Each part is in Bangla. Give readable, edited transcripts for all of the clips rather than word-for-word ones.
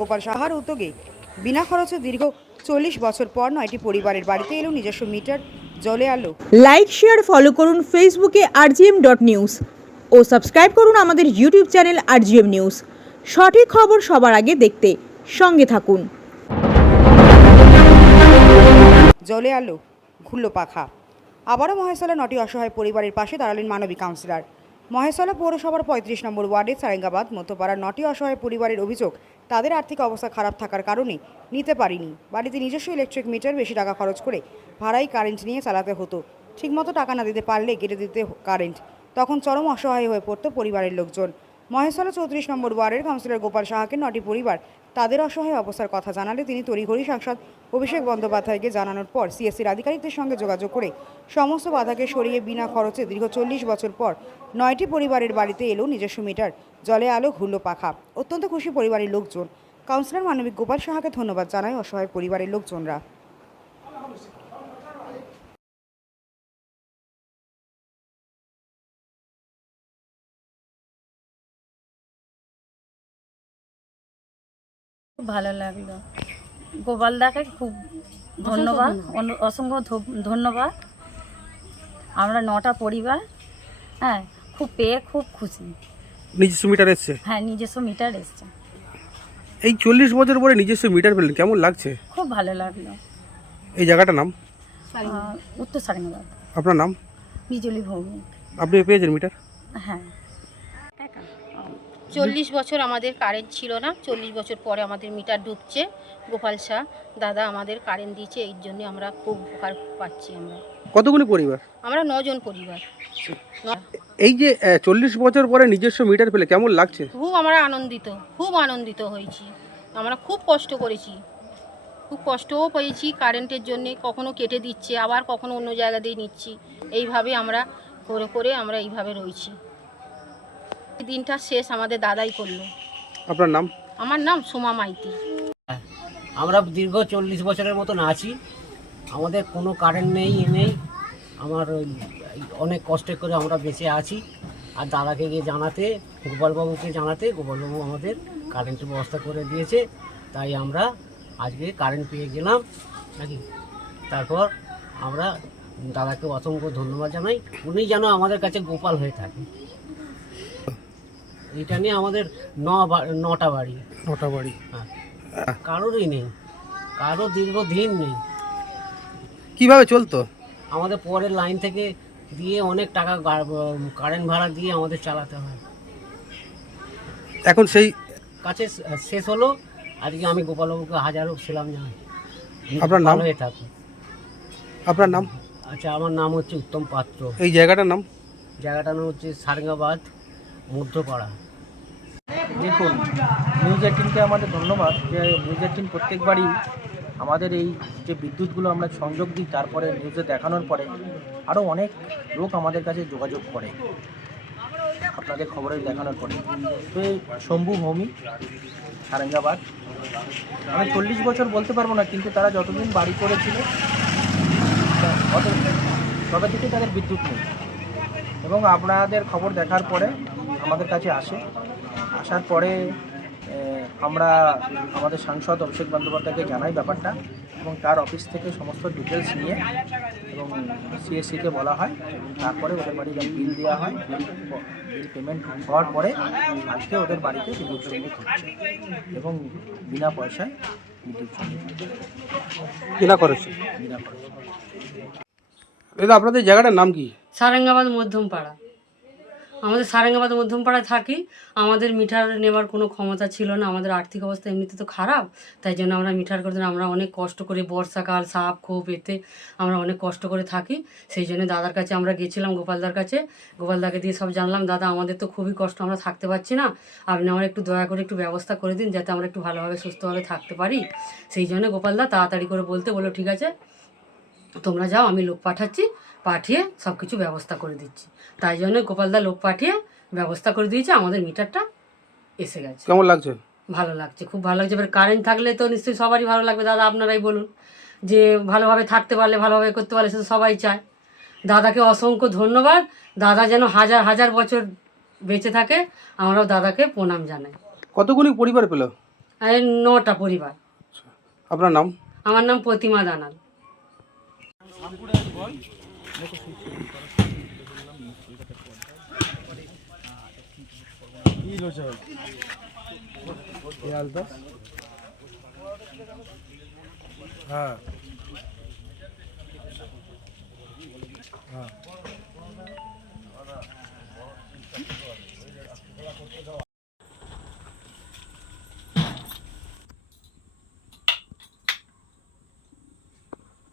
গোপাল সাহার উদ্যোগে বিনা খরচে দীর্ঘ 40 বছর পর 9টি পরিবারের বাড়িতে এলো নিজস্ব মিটার জলে আলো। লাইক শেয়ার ফলো করুন ফেসবুকে rgm.news ও সাবস্ক্রাইব করুন আমাদের ইউটিউব চ্যানেল rgm নিউজ। সঠিক খবর সবার আগে দেখতে সঙ্গে থাকুন। জলে আলো ঘুরল পাখা। আবারও মহেশতলা 9টি অসহায় পরিবারের পাশে দাঁড়ালেন মানবিক কাউন্সিলর। মহেশতলা পৌরসভার 35 নম্বর ওয়ার্ডে সারেঙ্গাবাদ মধ্যপাড়ার 9টি অসহায় পরিবারের অভিযোগ তাদের আর্থিক অবস্থা খারাপ থাকার কারণে নিতে পারিনি। বাড়িতে নিজস্ব ইলেকট্রিক মিটার বেশি টাকা খরচ করে ভাড়াই কারেন্ট নিয়ে চালাতে হতো। ঠিকমতো টাকা না দিতে পারলে কেটে দিতে কারেন্ট। তখন চরম অসহায় হয়ে পড়তো পরিবারের লোকজন। মহেশতলা 34 নম্বর ওয়ার্ডের কাউন্সিলর গোপাল সাহাকে 9টি পরিবার তাদের অসহায় অবস্থার কথা জানালে তিনি তড়িঘড়ি সাংসদ অভিষেক বন্দ্যোপাধ্যায়কে জানানোর পর সিএসসির আধিকারিকদের সঙ্গে যোগাযোগ করে সমস্ত বাধাকে সরিয়ে বিনা খরচে দীর্ঘ 40 বছর পর 9টি পরিবারের বাড়িতে এলো নিজস্ব মিটার জলে আলো ঘুরল পাখা। অত্যন্ত খুশি পরিবারের লোকজন। কাউন্সিলর মানবিক গোপাল সাহাকে ধন্যবাদ জানায় অসহায় পরিবারের লোকজনরা। খুব ভালো লাগলো। গোপালদাকে খুব ধন্যবাদ, অসংখ্য ধন্যবাদ। আমরা 9টা পরিবার খুব পেয়ে খুব খুশি। নিজস্ব মিটার এসছে? হ্যাঁ, নিজস্ব মিটার এসছে। এই 40 বছর পরে নিজস্ব মিটার পেলেন, কেমন লাগছে? খুব ভালো লাগলো। এই জায়গাটার নাম? উত্তর সারেঙ্গাবাদ। আপনার নাম? বিজলি ভৌমিক। আপনি পেয়েছেন মিটার? হ্যাঁ। 40 বছর আমাদের কারেন্ট ছিল না, 40 বছর পরে আমাদের মিটার ঢুকছে। গোপাল শাহ দাদা আমাদের কারেন্ট দিয়েছে, এই জন্য আমরা খুব উপকার পাচ্ছি। কতগুলো পরিবার? আমরা 9 জন পরিবার। এই যে 40 বছর পরে নিজস্ব মিটার পেলে কেমন লাগছে? আমরা খুব আনন্দিত হয়েছি। আমরা খুব কষ্ট করেছি, খুব কষ্টও পেয়েছি কারেন্টের জন্য। কখনো কেটে দিচ্ছে, আবার কখনো অন্য জায়গা দিয়ে নিচ্ছি। এইভাবে আমরা করে আমরা এইভাবে রয়েছি। দিনটা শেষ আমাদের দাদাই করলো। আপনার নাম? আমার নাম সোমা মাইতি। আমরা দীর্ঘ 40 বছরের মতন আছি, আমাদের কোনো কারেন্ট নেই, আমার অনেক কষ্ট করে আমরা বেঁচে আছি। আর দাদাকে গিয়ে জানাতে, গোপালবাবুকে জানাতে, গোপালবাবু আমাদের কারেন্টের ব্যবস্থা করে দিয়েছে। তাই আমরা আজকে কারেন্ট পেয়ে গেলাম নাকি। তারপর আমরা দাদাকে অসংখ্য ধন্যবাদ জানাই। উনি যেন আমাদের কাছে গোপাল হয়ে থাকে। এটা নিয়ে আমাদের 9টা বাড়ি। 9টা বাড়ি? হ্যাঁ, কারোরই নেই, কারো দীর্ঘদিন নেই। কিভাবে চলতো? আমাদের পরের লাইন থেকে দিয়ে অনেক টাকা কারেন্ট ভাড়া দিয়ে আমাদের চালাতে হয়। এখন সেই কাছে শেষ হলো। আজকে আমি গোপালবাবুকে হাজারো ছিলাম জানাই। আপনার নাম? হয়ে থাকুন। আপনার নাম? আচ্ছা, আমার নাম হচ্ছে উত্তম পাত্র। এই জায়গাটার নাম? জায়গাটার নাম হচ্ছে সারেঙ্গাবাদ মধ্যপাড়া। দেখুন, নিউজ 18কে আমাদের ধন্যবাদ যে নিউজ 18 প্রত্যেকবারই আমাদের এই যে বিদ্যুৎগুলো আমরা সংযোগ দিই, তারপরে নিউজে দেখানোর পরে আরও অনেক লোক আমাদের কাছে যোগাযোগ করে আপনাদের খবরে দেখানোর পরে। তো এই শম্ভু ভৌমিক, সারেঙ্গাবাদ, আমি 40 বছর বলতে পারবো না, কিন্তু তারা যতদিন বাড়ি করেছিল তবে থেকে তাদের বিদ্যুৎ নেই। এবং আপনাদের খবর দেখার পরে আমাদের কাছে আসার পরে আমরা আমাদের সাংসদ অভিষেক বন্দ্যোপাধ্যায়কে জানাই ব্যাপারটা, এবং তার অফিস থেকে সমস্ত ডিটেলস নিয়ে এবং সিএসসিকে বলা হয়। তারপরে ওদের বাড়ি বিল দেওয়া হয়। বিল পেমেন্ট হওয়ার পরে আজকে ওদের বাড়িতে বিদ্যুৎ সংযোগ হচ্ছে এবং বিনা পয়সায় বিদ্যুৎ সংযোগ বিনা খরচে। দাদা, আপনাদের জায়গাটার নাম কি? সারেঙ্গাবাদ মধ্যমপাড়া। আমাদের সারেঙ্গাবাদ মধ্যমপাড়ায় থাকি। আমাদের মিটার নেওয়ার কোনো ক্ষমতা ছিল না, আমাদের আর্থিক অবস্থা এমনিতে তো খারাপ, তাই জন্য আমরা মিটার করতে আমরা অনেক কষ্ট করে, বর্ষাকাল, সাপ খোপ, এতে আমরা অনেক কষ্ট করে থাকি। সেই জন্য দাদার কাছে আমরা গেছিলাম, গোপালদার কাছে। গোপালদাকে দিয়ে সব জানলাম, দাদা আমাদের তো খুবই কষ্ট, আমরা থাকতে পারছি না, আপনি আমার একটু দয়া করে একটু ব্যবস্থা করে দিন যাতে আমরা একটু ভালোভাবে সুস্থভাবে থাকতে পারি। সেই জন্য গোপালদা তাড়াতাড়ি করে বললো ঠিক আছে তোমরা যাও, আমি লোক পাঠিয়ে সব কিছু ব্যবস্থা করে দিচ্ছি। তাই জন্য গোপালদা লোক পাঠিয়ে ব্যবস্থা করে দিয়েছে, আমাদের মিটারটা এসে গেছে। কেমন লাগছে? ভালো লাগছে, খুব ভালো লাগছে। এবার কারেন্ট থাকলে তো নিশ্চয়ই সবারই ভালো লাগবে। দাদা আপনারাই বলুন, যে ভালোভাবে থাকতে পারলে, ভালোভাবে করতে পারলে, সেটা সবাই চায়। দাদাকে অসংখ্য ধন্যবাদ। দাদা যেন হাজার হাজার বছর বেঁচে থাকে, আমরাও দাদাকে প্রণাম জানাই। কতগুলি পরিবার পেল? আর 9টা পরিবার। আপনার নাম? আমার নাম প্রতিমা দানাল।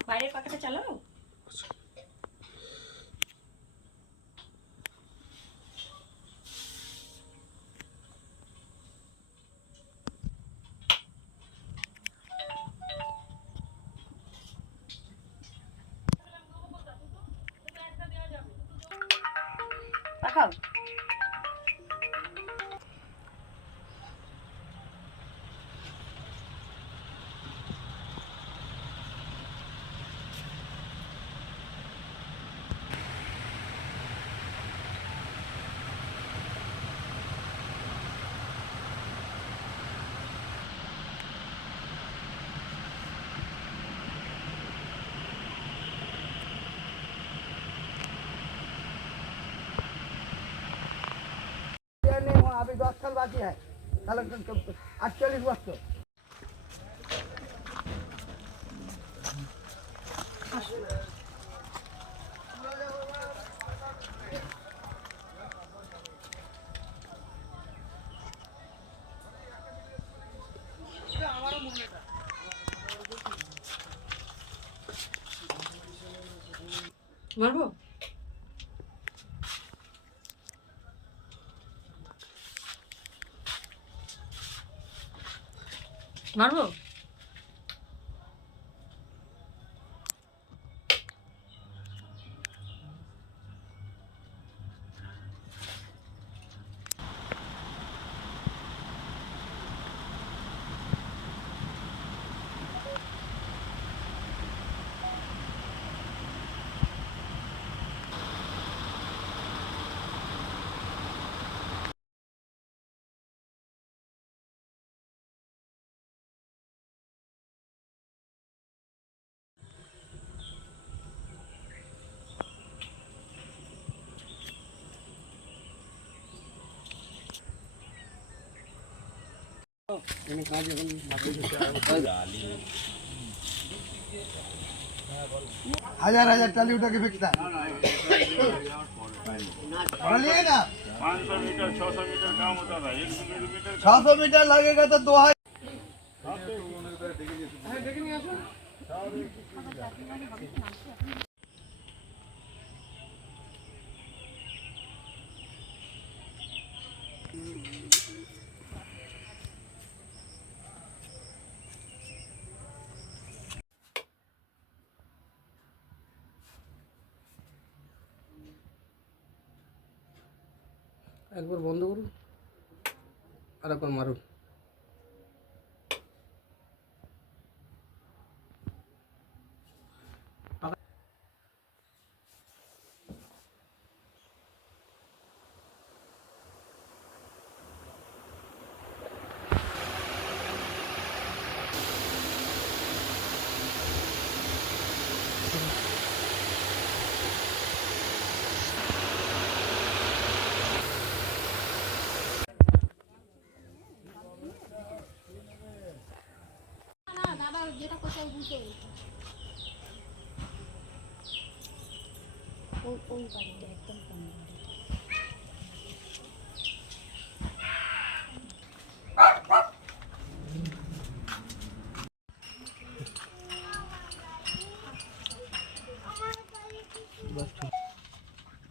বাইরের পাখাটা চালানো? পাখাও। अभी 10 साल बाकी है, 48 वर्ष। মারবো? মারবো? हजार हजार टाली उठा के फेंकता है। लिए ना 500 मीटर 600 मीटर काम होता था, 600 मीटर लगेगा तो 2000। একবার বন্ধ করুন আর একবার মারুন।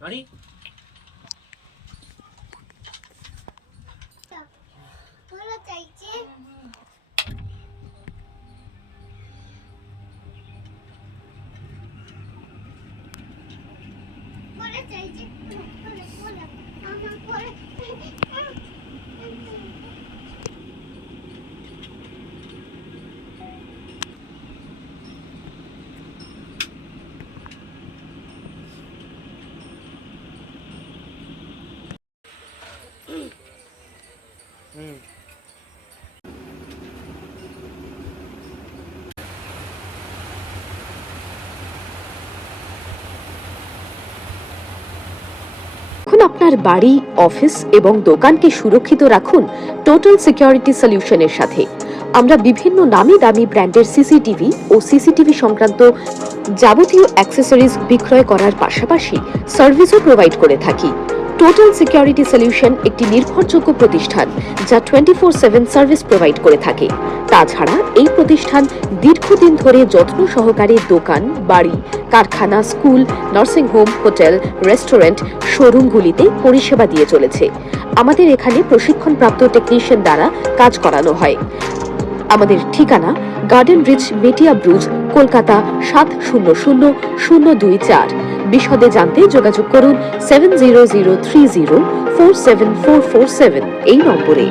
গাড়ি আপনার বাড়ি, অফিস এবং দোকানকে সুরক্ষিত রাখুন টোটাল সিকিউরিটি সলিউশনের সাথে। আমরা বিভিন্ন নামি দামি ব্র্যান্ডের সিসিটিভি ও সিসিটিভি সংক্রান্ত যাবতীয় অ্যাক্সেসরিজ বিক্রয় করার পাশাপাশি সার্ভিসও প্রোভাইড করে থাকি। টোটাল সিকিউরিটি সলিউশন একটি নির্ভরযোগ্য প্রতিষ্ঠান যা 24/7 সার্ভিস প্রোভাইড করে থাকে। তাছাড়া এই প্রতিষ্ঠান দীর্ঘদিন ধরে যত্ন সহকারে দোকান, বাড়ি, কারখানা, school, nursing home, hotel, restaurant, শোরুমগুলিতে পরিষেবা দিয়ে চলেছে। আমাদের এখানে প্রশিক্ষণপ্রাপ্ত টেকনিশিয়ান দ্বারা কাজ করানো হয়। আমাদের ঠিকানা গার্ডেন রিচ, মেটিয়া ব্রুজ, কলকাতা 700024। বিশদে জানতে যোগাযোগ করুন 7003047447 এই নম্বরে।